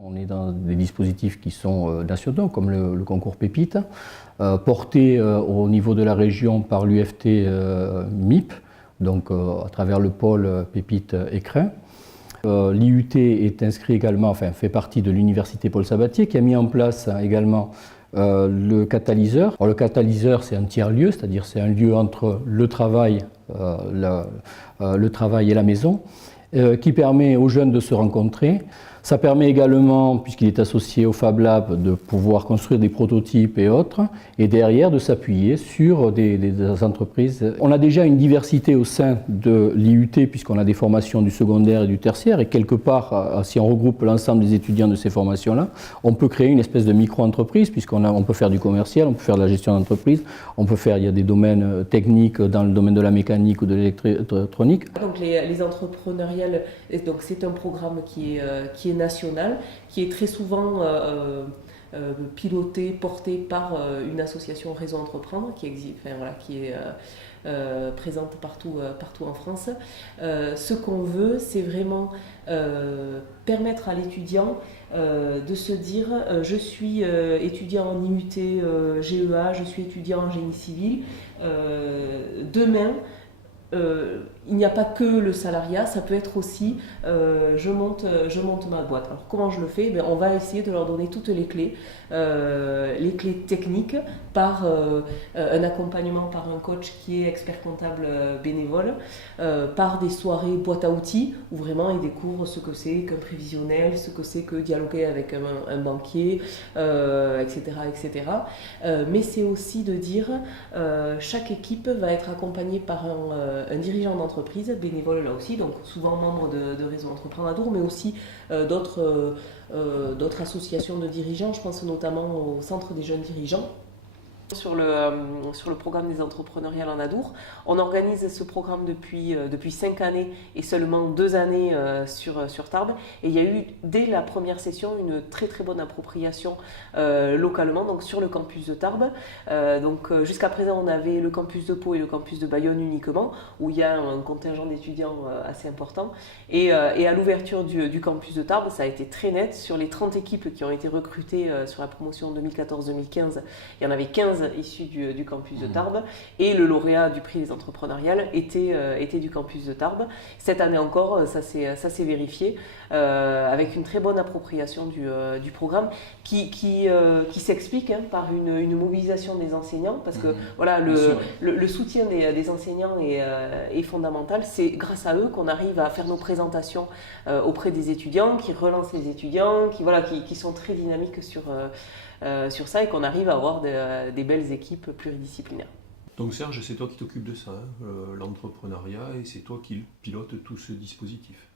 On est dans des dispositifs qui sont nationaux, comme le concours Pépite, porté au niveau de la région par l'UFT MIP, donc à travers le pôle Pépite Écrin. L'IUT est inscrit également, enfin fait partie de l'université Paul Sabatier, qui a mis en place également le catalyseur. Alors, le catalyseur, c'est un tiers-lieu, c'est-à-dire c'est un lieu entre le travail et la maison, qui permet aux jeunes de se rencontrer. Ça permet également, puisqu'il est associé au Fab Lab, de pouvoir construire des prototypes et autres, et derrière de s'appuyer sur des entreprises. On a déjà une diversité au sein de l'IUT, puisqu'on a des formations du secondaire et du tertiaire, et quelque part, si on regroupe l'ensemble des étudiants de ces formations-là, on peut créer une espèce de micro-entreprise, puisqu'on peut faire du commercial, on peut faire de la gestion d'entreprise, il y a des domaines techniques dans le domaine de la mécanique ou de l'électronique. Donc les entrepreneuriales, donc c'est un programme qui est national, qui est très souvent piloté, porté par une association Réseau Entreprendre qui est présente partout en France. Ce qu'on veut, c'est vraiment permettre à l'étudiant de se dire je suis étudiant en IUT GEA, je suis étudiant en génie civil. Demain, il n'y a pas que le salariat, ça peut être aussi je monte ma boîte. Alors comment je le fais? On va essayer de leur donner toutes les clés techniques par un accompagnement par un coach qui est expert comptable bénévole, par des soirées boîte à outils où vraiment ils découvrent ce que c'est qu'un prévisionnel, ce que c'est que dialoguer avec un banquier, etc. etc. Mais c'est aussi de dire chaque équipe va être accompagnée par un dirigeant d'entreprise, bénévole là aussi, donc souvent membre de Réseau Entreprendre Adour, mais aussi d'autres associations de dirigeants. Je pense notamment au Centre des jeunes dirigeants. Sur le programme des entrepreneuriales en Adour. On organise ce programme depuis 5 années et seulement 2 années sur Tarbes. Et il y a eu, dès la première session, une très très bonne appropriation localement, donc sur le campus de Tarbes. Jusqu'à présent, on avait le campus de Pau et le campus de Bayonne uniquement, où il y a un contingent d'étudiants assez important. Et à l'ouverture du campus de Tarbes, ça a été très net. Sur les 30 équipes qui ont été recrutées sur la promotion 2014-2015, il y en avait 15 issus du campus de Tarbes, et le lauréat du prix des entrepreneuriales était du campus de Tarbes. Cette année encore, ça s'est vérifié, avec une très bonne appropriation du programme qui s'explique par une mobilisation des enseignants, parce que voilà, le soutien des enseignants est fondamental. C'est grâce à eux qu'on arrive à faire nos présentations auprès des étudiants, qui relancent les étudiants, qui sont très dynamiques sur ça, et qu'on arrive à avoir des belles équipes pluridisciplinaires. Donc Serge, c'est toi qui t'occupes de ça, l'entrepreneuriat, et c'est toi qui pilote tout ce dispositif.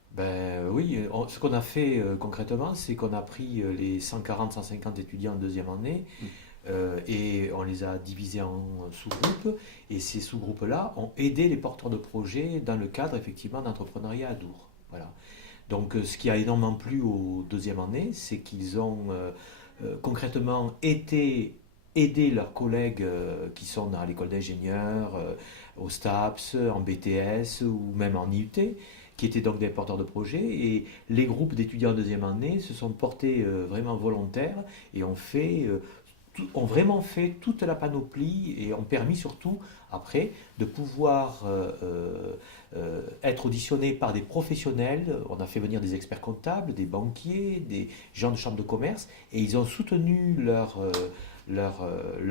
Oui, ce qu'on a fait concrètement, c'est qu'on a pris les 140-150 étudiants en deuxième année et on les a divisés en sous-groupes, et ces sous-groupes-là ont aidé les porteurs de projets dans le cadre effectivement d'entrepreneuriat à Adour. Voilà. Donc ce qui a énormément plu aux deuxième année, c'est qu'ils ont concrètement aider leurs collègues qui sont à l'école d'ingénieurs, au STAPS, en BTS ou même en IUT, qui étaient donc des porteurs de projets. Et les groupes d'étudiants en deuxième année se sont portés vraiment volontaires et ont vraiment fait toute la panoplie, et ont permis surtout après de pouvoir être auditionnés par des professionnels. On a fait venir des experts comptables, des banquiers, des gens de chambre de commerce, et ils ont soutenu leur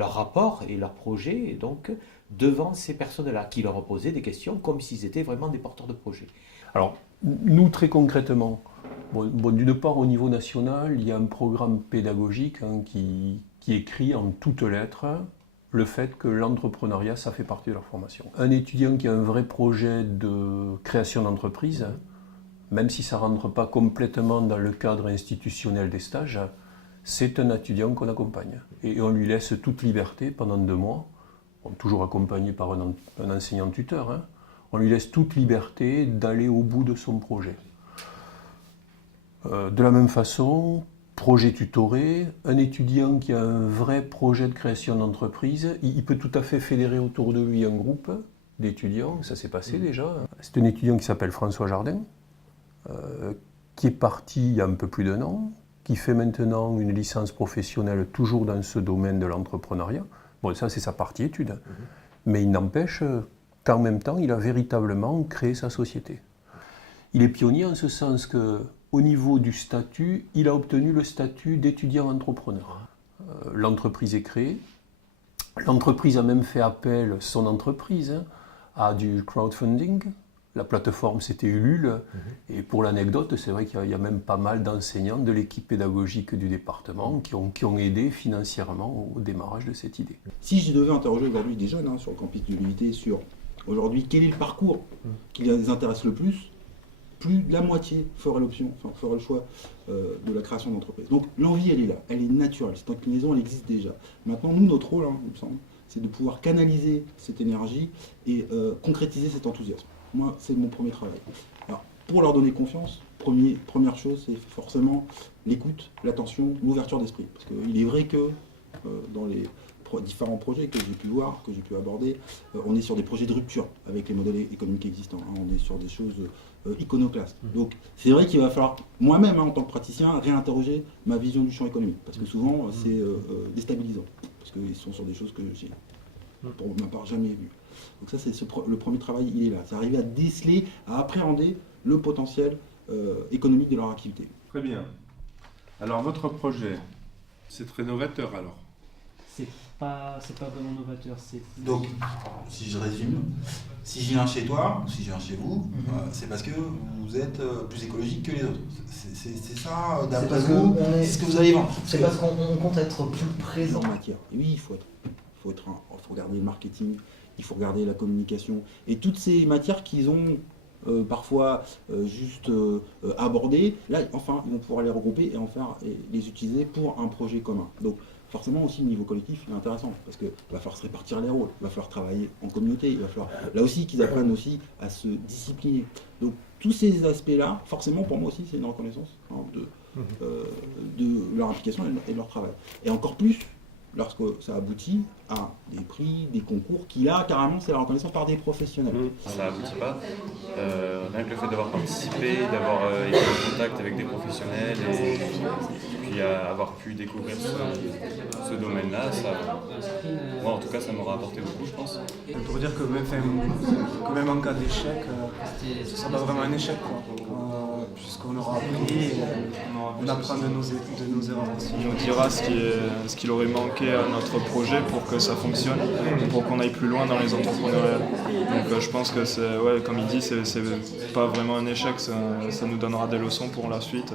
rapport et leur projet, et donc devant ces personnes-là qui leur ont posé des questions comme s'ils étaient vraiment des porteurs de projets. Alors, nous, très concrètement, d'une part, au niveau national, il y a un programme pédagogique qui écrit en toutes lettres le fait que l'entrepreneuriat, ça fait partie de leur formation. Un étudiant qui a un vrai projet de création d'entreprise, même si ça ne rentre pas complètement dans le cadre institutionnel des stages, c'est un étudiant qu'on accompagne. Et on lui laisse toute liberté pendant 2 mois, toujours accompagné par un enseignant-tuteur, on lui laisse toute liberté d'aller au bout de son projet. De la même façon, projet tutoré, un étudiant qui a un vrai projet de création d'entreprise, il peut tout à fait fédérer autour de lui un groupe d'étudiants, ça s'est passé déjà. C'est un étudiant qui s'appelle François Jardin, qui est parti il y a un peu plus d'1 an, qui fait maintenant une licence professionnelle toujours dans ce domaine de l'entrepreneuriat. Bon, ça c'est sa partie études, mais il n'empêche qu'en même temps, il a véritablement créé sa société. Il est pionnier en ce sens qu'au niveau du statut, il a obtenu le statut d'étudiant entrepreneur. L'entreprise est créée. L'entreprise a même fait appel, son entreprise, à du crowdfunding. La plateforme, c'était Ulule. Et pour l'anecdote, c'est vrai qu'il y a même pas mal d'enseignants de l'équipe pédagogique du département qui ont aidé financièrement au démarrage de cette idée. Si je devais interroger aujourd'hui des jeunes sur le campus de l'UIT sur aujourd'hui quel est le parcours qui les intéresse le plus de la moitié ferait le choix de la création d'entreprise. Donc l'envie, elle est là, elle est naturelle, cette inclinaison, elle existe déjà. Maintenant, nous, notre rôle, il me semble, c'est de pouvoir canaliser cette énergie et concrétiser cet enthousiasme. Moi, c'est mon premier travail. Alors, pour leur donner confiance, première chose, c'est forcément l'écoute, l'attention, l'ouverture d'esprit. Parce qu'il est vrai que dans les différents projets que j'ai pu voir, que j'ai pu aborder, on est sur des projets de rupture avec les modèles économiques existants. On est sur des choses iconoclastes. Donc c'est vrai qu'il va falloir moi-même, en tant que praticien, réinterroger ma vision du champ économique. Parce que souvent c'est déstabilisant. Parce qu'ils sont sur des choses que j'ai, pour ma part, jamais vues. Donc ça, c'est le premier travail, il est là. C'est arriver à déceler, à appréhender le potentiel économique de leur activité. Très bien. Alors votre projet, c'est très novateur alors? C'est pas vraiment novateur. Donc, si je résume, si je viens chez toi, ou si je viens chez vous, c'est parce que vous êtes plus écologique que les autres. C'est ça, d'après vous, c'est ce que vous allez vendre. C'est parce qu'on compte être plus présent. En matière. Et oui, il faut regarder le marketing, il faut regarder la communication. Et toutes ces matières qu'ils ont parfois juste abordées, là, enfin, ils vont pouvoir les regrouper et les utiliser pour un projet commun. Donc, forcément aussi, le niveau collectif est intéressant, parce qu'il va falloir se répartir les rôles, il va falloir travailler en communauté, il va falloir là aussi qu'ils apprennent aussi à se discipliner. Donc tous ces aspects-là, forcément pour moi aussi, c'est une reconnaissance de leur implication et de leur travail. Et encore plus lorsque ça aboutit à des prix, des concours, qui là, carrément, c'est la reconnaissance par des professionnels. Ça n'aboutit pas. Rien que le fait d'avoir participé, d'avoir été en contact avec des professionnels et puis avoir pu découvrir ce domaine-là, moi en tout cas, ça m'aura apporté beaucoup, je pense. Pour dire que même en cas d'échec, ce sera pas vraiment un échec, puisqu'on aura appris et on apprend de nos erreurs aussi. Il nous dira ce qu'il aurait manqué à notre projet pour que ça fonctionne, pour qu'on aille plus loin dans les entrepreneuriales. Donc je pense que comme il dit, c'est pas vraiment un échec, ça nous donnera des leçons pour la suite.